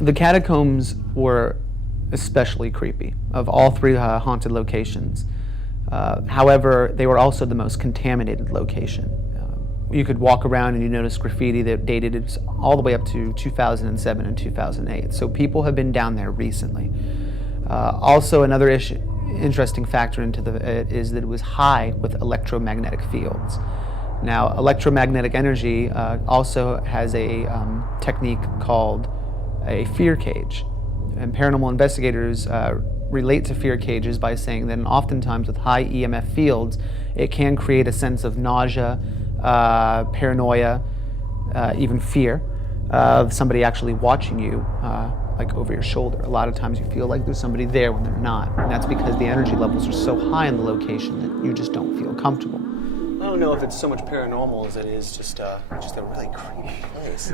The catacombs were especially creepy of all three haunted locations. However, they were also the most contaminated location. You could walk around and you notice graffiti that dated it all the way up to 2007 and 2008. So people have been down there recently. Also, another interesting factor into it is that it was high with electromagnetic fields. Now, electromagnetic energy also has a technique called a fear cage. And paranormal investigators relate to fear cages by saying that oftentimes with high EMF fields, it can create a sense of nausea, paranoia, even fear of somebody actually watching you like over your shoulder. A lot of times you feel like there's somebody there when they're not. And that's because the energy levels are so high in the location that you just don't feel comfortable. I don't know if it's so much paranormal as it is just a really creepy place.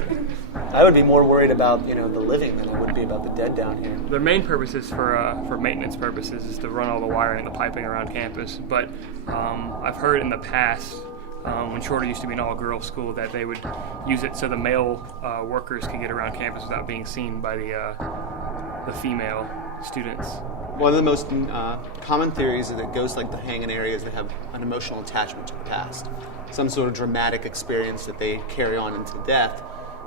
I would be more worried about, the living than I would be about the dead down here. Their main purposes for maintenance purposes is to run all the wiring and the piping around campus. But I've heard in the past, when Shorter used to be an all-girls school, that they would use it so the male workers could get around campus without being seen by the female students. One of the most common theories is that ghosts like to hang in areas that have an emotional attachment to the past. Some sort of dramatic experience that they carry on into death,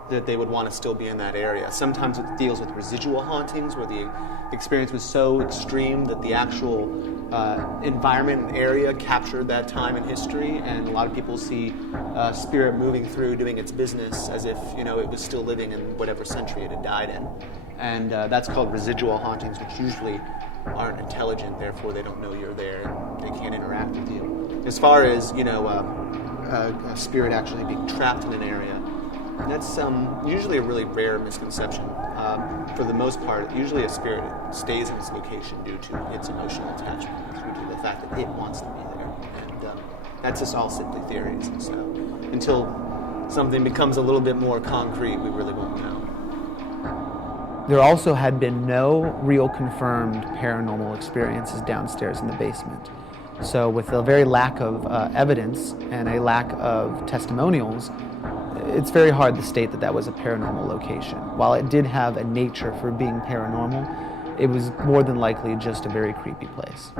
that they would want to still be in that area. Sometimes it deals with residual hauntings, where the experience was so extreme that the actual environment and area captured that time in history, and a lot of people see spirit moving through, doing its business as if, it was still living in whatever century it had died in. And that's called residual hauntings, which usually aren't intelligent, therefore they don't know you're there, they can't interact with you. As far as, a spirit actually being trapped in an area, that's usually a really rare misconception. For the most part, usually a spirit stays in its location due to its emotional attachment, due to the fact that it wants to be there. And that's just all simply theories. So until something becomes a little bit more concrete, we really won't know. There also had been no real confirmed paranormal experiences downstairs in the basement. So with a very lack of evidence and a lack of testimonials, it's very hard to state that that was a paranormal location. While it did have a nature for being paranormal, it was more than likely just a very creepy place.